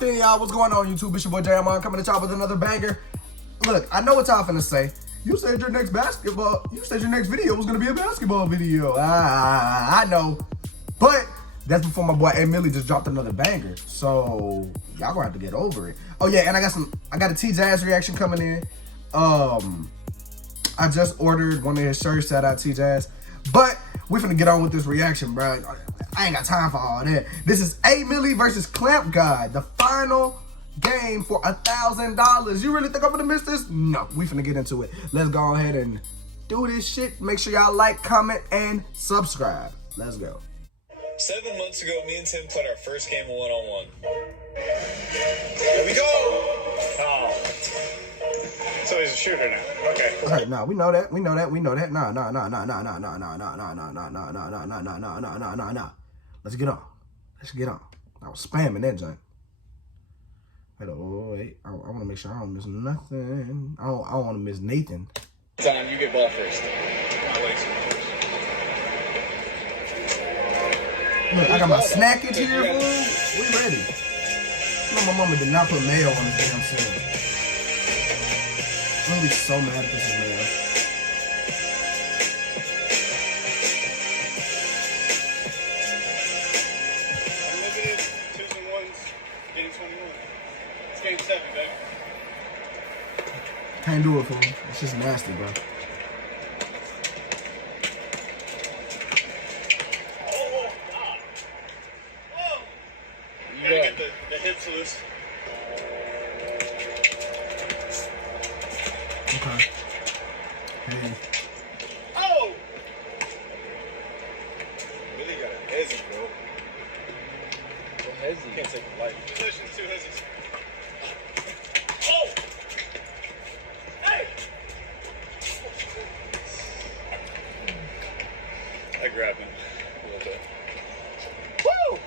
Locked in, y'all. What's going on, YouTube? It's your boy J-Mando coming at y'all with another banger. Look, I know what y'all finna say. You said your next video was gonna be a basketball video. I know. But that's before my boy A Millie just dropped another banger. So y'all gonna have to get over it. Oh yeah, and I got a T-Jazz reaction coming in. I just ordered one of his shirts. Shout out T-Jazz. But we finna get on with this reaction, bro. I ain't got time for all that. This is A Millie versus Clamp God, the final game for $1,000. You really think I'm gonna miss this? No, we finna get into it. Let's go ahead and do this shit. Make sure y'all like, comment, and subscribe. Let's go. 7 months ago, me and Tim played our first game of one-on-one. Here we go! Oh. So he's a shooter now. Okay. All right, nah, we know that. Nah. Let's get on. I was spamming that joint. Wait. I want to make sure I don't miss nothing. I don't want to miss Nathan. Time, you get ball first. Look, I got my snackage here, fool. We ready. No, my mama did not put mayo on this damn thing. I'm gonna be so mad if this is mayo. Unlimited 2s and 1s, game 21. It's game 7, baby. Can't do it, fool. It's just nasty, bro. You gotta get the hips loose. Okay. Hey. Oh! Really got a hezzy, bro. Hezzy? Can't take a light. Positions, 2 hezzies. Oh! Hey! I grabbed him a little bit. Woo!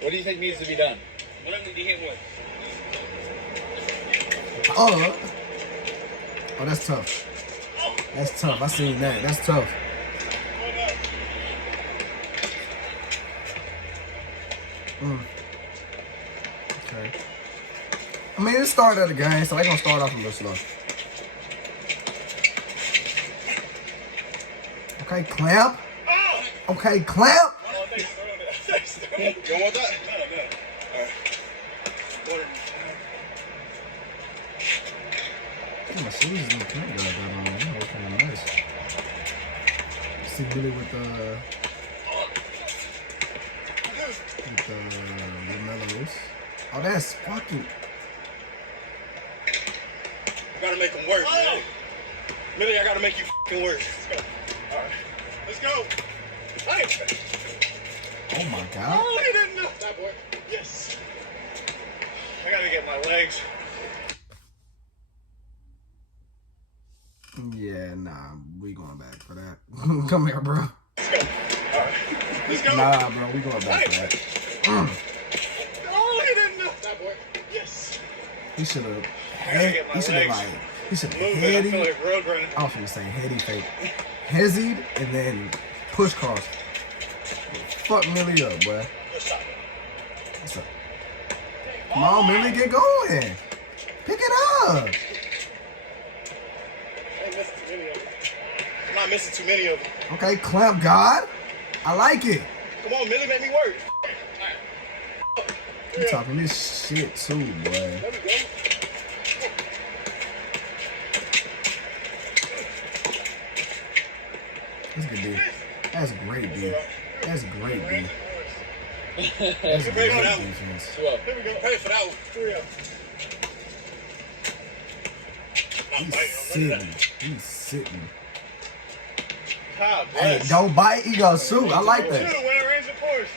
What do you think needs to be done? What do I need to hit with? Oh, that's tough. That's tough. I seen that. That's tough. Okay. I mean, it's the start of the game, so they're gonna start off a little slow. Okay, Clamp. Okay, Clamp. You don't want that? No. Alright. My shoes is in the camera like that on. You know, kind of nice. See Billy with the mellows. Oh, that's fucking. Gotta make them work. Oh. Millie, I gotta make you fucking work. Let's go. Alright. Let's go. Hey. Oh my god. Oh, he didn't know. That boy. Yes. I gotta get my legs. Yeah, nah, we going back for that. Come here, bro. Let's go. Alright. Let's go. Nah, bro, we going back for that. Oh, he didn't know. That boy. Yes. He should have heady. I was gonna say heady fake. Hezzied and then push cross. Fuck Millie up, boy. What's up? Come on, Millie, get going. Pick it up. I'm not missing too many of them. Okay, Clamp God. I like it. Come on, Millie, make me work. You talking this shit too, boy. There we go. That's good, dude. That's great, dude. That's great, dude. That's great defense. Here we go. Pray for that one. He's sitting. God Hey, bless. don't bite, he gonna shoot. I like that. Shoot when I range the force.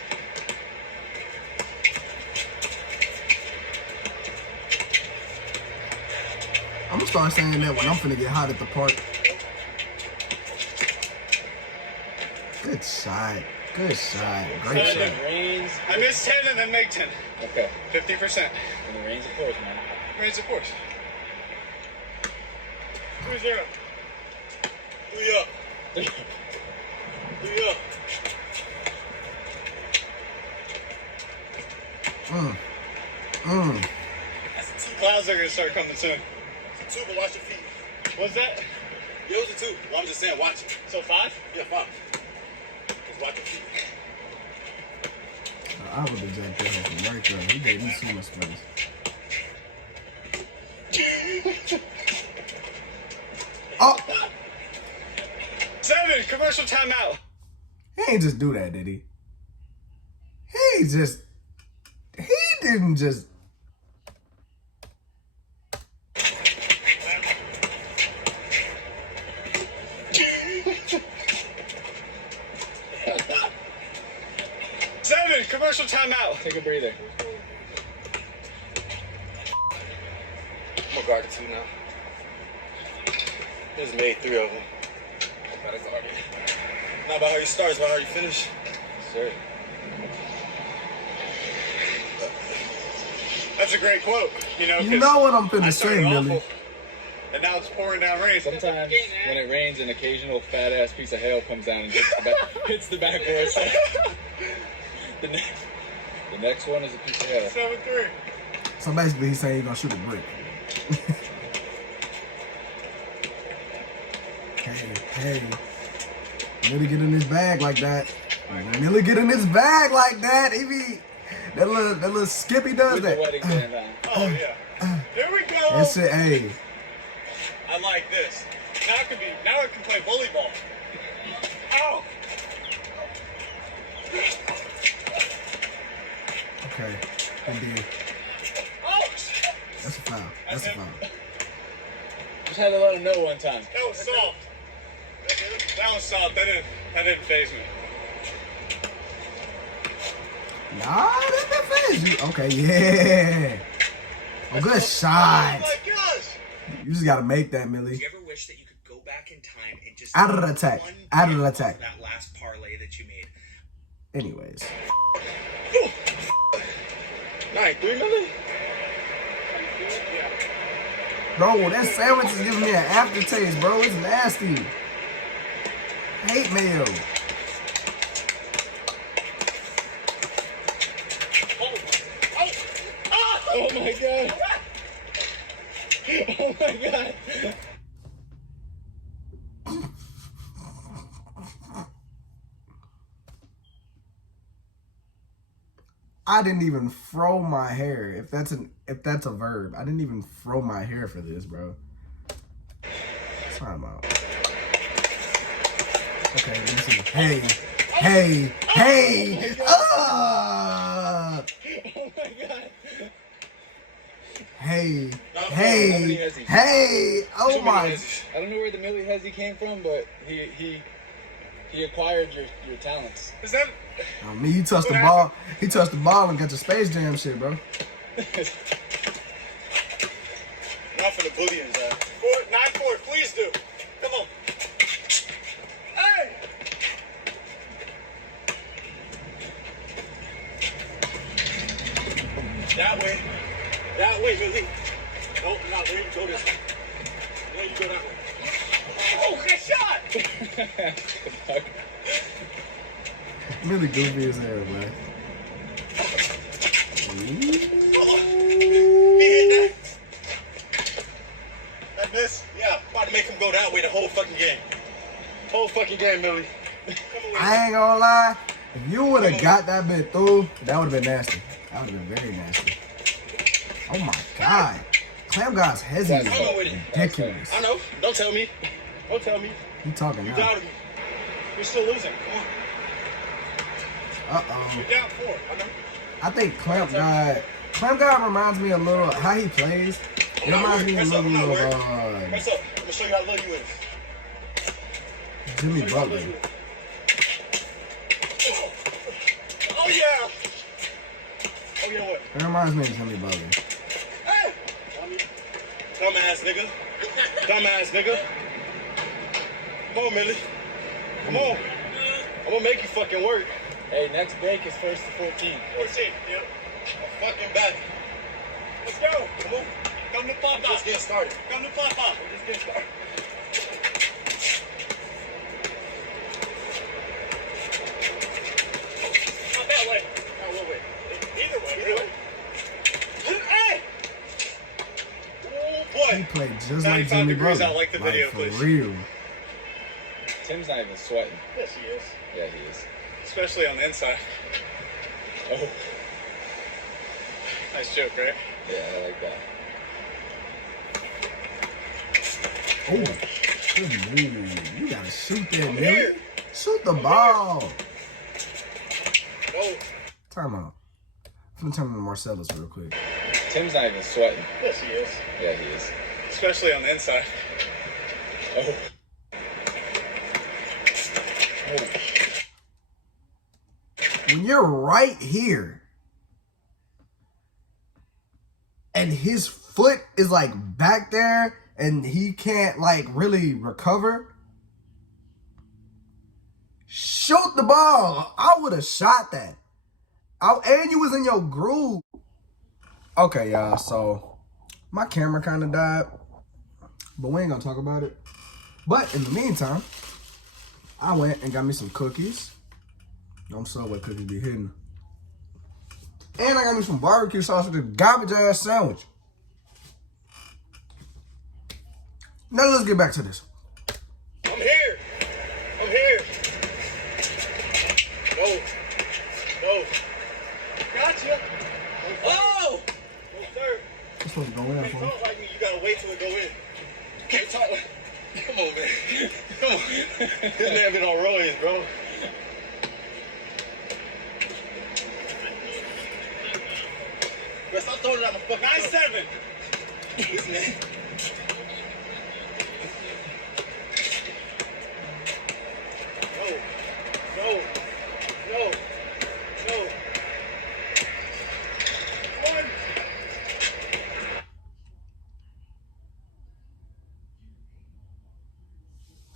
I'm gonna start saying that when I'm finna get hot at the park. Good shot. Good shot. Great shot. Reigns. I missed 10 and then make 10. Okay. 50%. And the Reigns, of course, man. Reigns, of course. 3-0. 3 up. 3 up. Clouds are gonna start coming soon. It's a 2, but watch your feet. What's that? Yeah, it was a 2. Well, I'm just saying, watch it. So 5? Yeah, 5. Just watch your feet. I would have jacked that from right there. He gave me so much space. Oh! 7, commercial timeout. He ain't just do that, did he? He didn't just. Commercial timeout. Take a breather. I'm gonna guard the 2 now. Just made 3 of them. Gotta guard it. Not about how you start, it's about how you finish. Sir. That's a great quote. You know what I'm I finna say, started Millie. awful, and now it's pouring down rain. Sometimes when it rains, an occasional fat ass piece of hail comes down and hits the backboard. The next one is a piece of hail. 7-3. So basically, he's saying he's gonna shoot a brick. Hey. Millie get in his bag like that. Millie get in his bag like that. He be that little Skippy does With that. the wedding band on. Oh yeah. There we go. That's it. Hey. I like this. Now I can play volleyball. Ow. Okay. Indeed. Oh. That's a foul. That's a foul. Just had to let him know one time. That was soft. That was soft. That didn't faze me. Nah, that didn't phase you. Okay, yeah. Oh, good shot. Oh my gosh. You just gotta make that, Millie. Do you ever wish that you could go back in time and just Out of the attack. one Out of the bit attack. that last parlay that you made? Anyways. 9-3, Millie? Bro, that sandwich is giving me an aftertaste, bro. It's nasty. Hate mayo. Oh my god. Oh my god. I didn't even fro my hair. If that's a verb, I didn't even fro my hair for this, bro. Time out. Okay, let me see. Hey. Oh my god. Hey. Oh Too many my. Hezzies. I don't know where the Millie Hezzy came from, but he acquired your talents. Is that? I mean, he touched the ball. He touched the ball and got your Space Jam shit, bro. Not for the bullions, 9-4. Please do. Come on. Hey. That way, Millie. No, not where you go this way. No, you go that way. Oh, good shot. Really goofy as hell, man. He hit that. That miss? Yeah, about to make him go that way the whole fucking game. Whole fucking game, Millie. I ain't gonna lie. If you would have got that bit through, that would have been nasty. That would have been very nasty. Oh my god. Clam God's hezzy is ridiculous. I know. Don't tell me. Don't tell me. He talking You now. doubted me. You're still losing. Come on. Uh-oh. You're down 4. I know. I think Clamp God reminds me a little how he plays. It reminds me a little of Press up. I'm gonna show you how low you is. Jimmy Butler. Oh yeah. Oh yeah, what? It reminds me of Jimmy Butler. Hey! Dumbass nigga. Dumbass nigga. Come on, Millie. Come on. I'm gonna make you fucking work. Hey, next bake is 1st to 14th. 14. Yep. I'm fucking back. Let's go. Come on. Come to Papa. Let's get started. Come to Papa. We're just getting started. Not that way. Now, what way? Either way. Either way. Hey! Oh, He boy. played just like 95 Jimmy degrees Brother. out like the video, for please. real. Tim's not even sweating. Yes, he is. Yeah, he is. Especially on the inside. Oh, Nice joke, right? yeah, I like that. Oh, good move. You gotta shoot that, Here. Millie. Shoot the ball. Oh, Time out. I'm gonna turn on Marcellus real quick. Tim's not even sweating. yes, he is. Yeah, he is. Especially on the inside. Oh. When you're right here and his foot is like back there and he can't like really recover, shoot the ball. I would have shot that. And you was in your groove. Okay, y'all, so my camera kind of died, but we ain't gonna talk about it. But in the meantime, I went and got me some cookies. Them Subway cookies be hitting. And I got me some barbecue sauce with this garbage ass sandwich. Now let's get back to this. I'm here. I'm here. No. No. Gotcha. Oh! No, sir. I'm supposed to go in You for can't me. talk like me. You gotta wait till it go in. You can't talk like... Come on, man. Come on. This man been on roids, bro. Bro, stop throwing it out the fucking... 9-7. This man... No. No. No. One.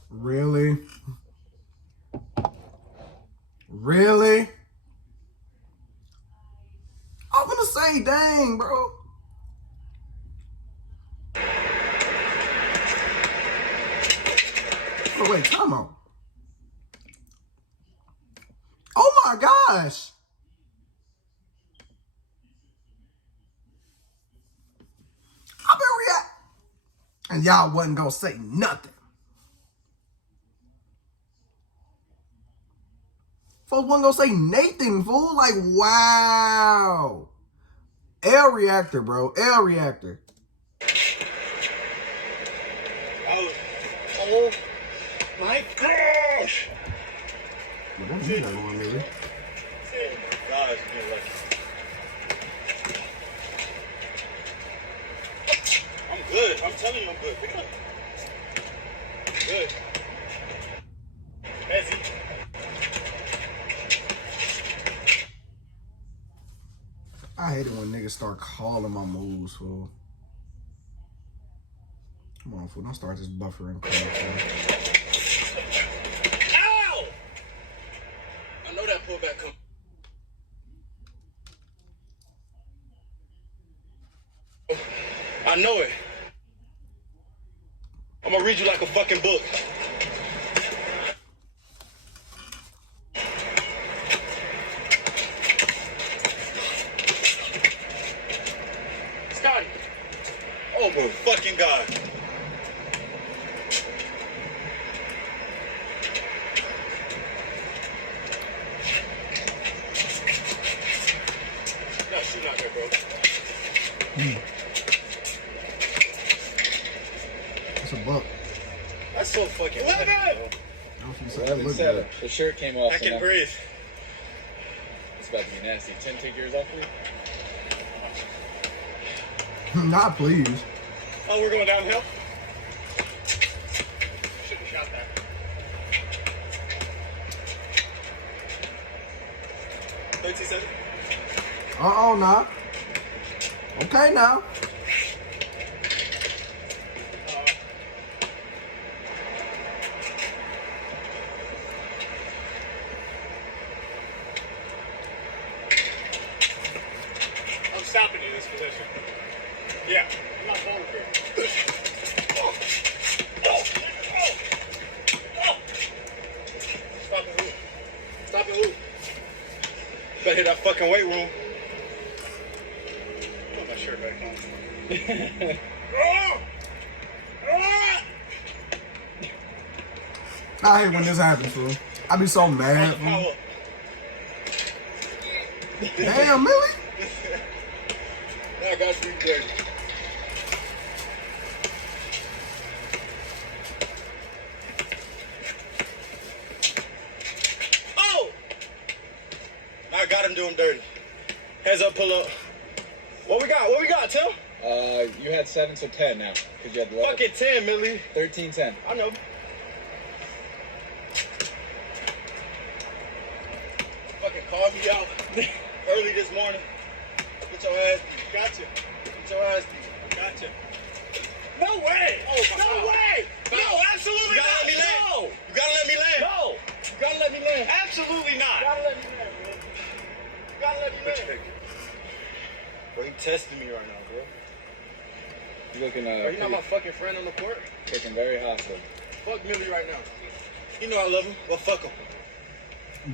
Really? Really? I'm gonna say, dang, bro. Oh, wait, come on. Oh my gosh. I've been and y'all wasn't gonna say nothing. Folks wasn't gonna say Nathan, fool. Like, wow. L reactor, bro. L reactor. Oh my gosh! Well, don't do that on me. Oh my gosh, you're lucky. I'm good. I'm telling you I'm good. Pick it up. Good. Hezzy. I hate it when niggas start calling my moves, fool. Come on, fool. Don't start this buffering crap, fool. Ow! I know that pullback come. I know it. I'm gonna read you like a fucking book. Scotty. Oh my fucking God. No, shoot out there, bro. That's a buck. That's so fucking 11! I was gonna say, that look 11-7. good. The shirt came off. I so can now breathe. It's about to be nasty. Tim, take yours off, please. Nah, please. Oh, we're going downhill? Shouldn't have shot that. $13.7. Uh-oh, nah. Okay, now. Yeah. I'm not falling for it. Stop and move. Stop and move. Better hit that fucking weight room. Put my shirt back on. I hate when this happens, fool. I be so mad, fool. Power. Damn, Millie. Now I got to be dirty. Oh! I got him doing dirty. Heads up, pull up. What we got? What we got, Tim? You had 7, so 10 now. Because you had 11. Fuck it, 10, Millie. 13, 10. I know. Fucking called me out early this morning. Get your ass beat. Gotcha. Get your ass beat. Gotcha. No way! Oh, no way! Foul. No, absolutely You gotta not! let me land. No! You gotta let me land. No! You gotta let me land. Absolutely not! You gotta let me land, bro. You gotta let me land. Bro, he testing me right now, bro. You're looking, Bro, you not my fucking friend on the court? looking very hostile. Fuck Millie right now. You know I love him. Well, fuck him.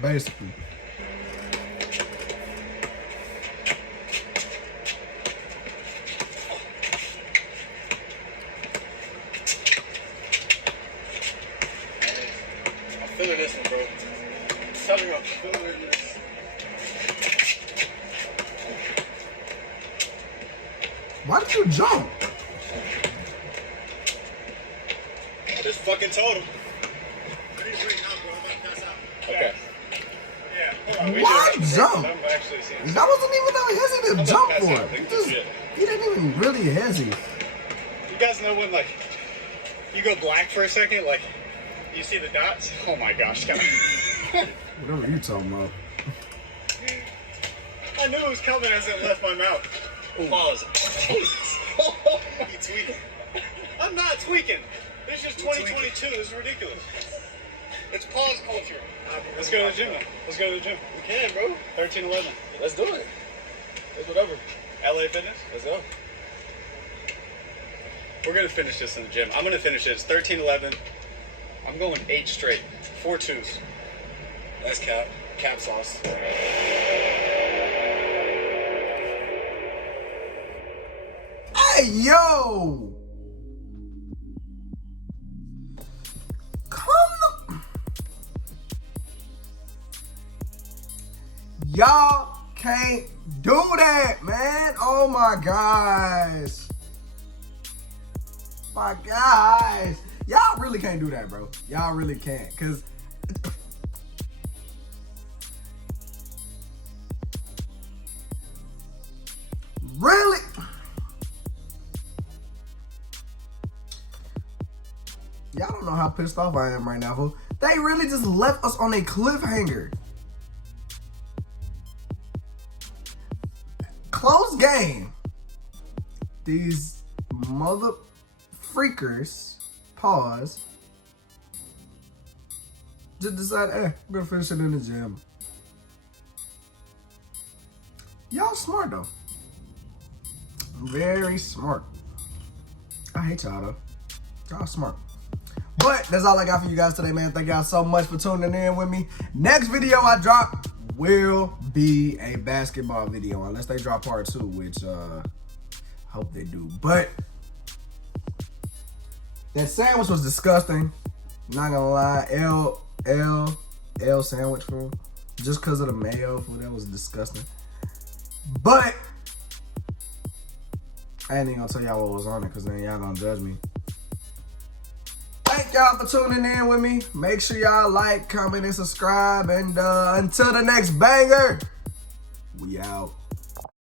Basically. I'm feeling this one, bro. I'm telling you, I'm feeling this. Why did you jump? I just fucking told him. Please bring it out, bro. I'm about to pass out. Okay. Yeah, hold on. Why jump? I'm actually seeing That wasn't even that hesitant to jump passing for out. it. Think He just, shit. he didn't even really hesitate. You guys know when, like, you go black for a second, like, you see the dots? Oh my gosh, God. Whatever you talking about. I knew it was coming as it left my mouth. Pause. Jesus. You tweaking. I'm not tweaking. This is just 2022. This is ridiculous. It's pause culture. Let's go to the gym then. Let's go to the gym. We can, bro. 13-11. Let's do it. It's whatever. LA Fitness? Let's go. We're going to finish this in the gym. I'm going to finish it. It's 13-11. I'm going 8 straight. 4 twos. That's cap. Cap sauce. Hey, yo! Come the... Y'all can't do that, man. Oh my gosh. My gosh. Y'all really can't do that, bro. Y'all really can't. Because... Really? Y'all don't know how pissed off I am right now, fool. They really just left us on a cliffhanger. Close game. These mother freakers, pause, just decide, we're gonna finish it in the gym. Y'all smart though. Very smart. I hate y'all though. Y'all smart. But that's all I got for you guys today, man. Thank y'all so much for tuning in with me. Next video I drop will be a basketball video, unless they drop part 2, which I hope they do. But that sandwich was disgusting. Not gonna lie. L sandwich, fool. Just because of the mayo, fool. That was disgusting. But I ain't even gonna tell y'all what was on it, because then y'all gonna judge me. Thank y'all for tuning in with me. Make sure y'all like, comment, and subscribe. And until the next banger, we out.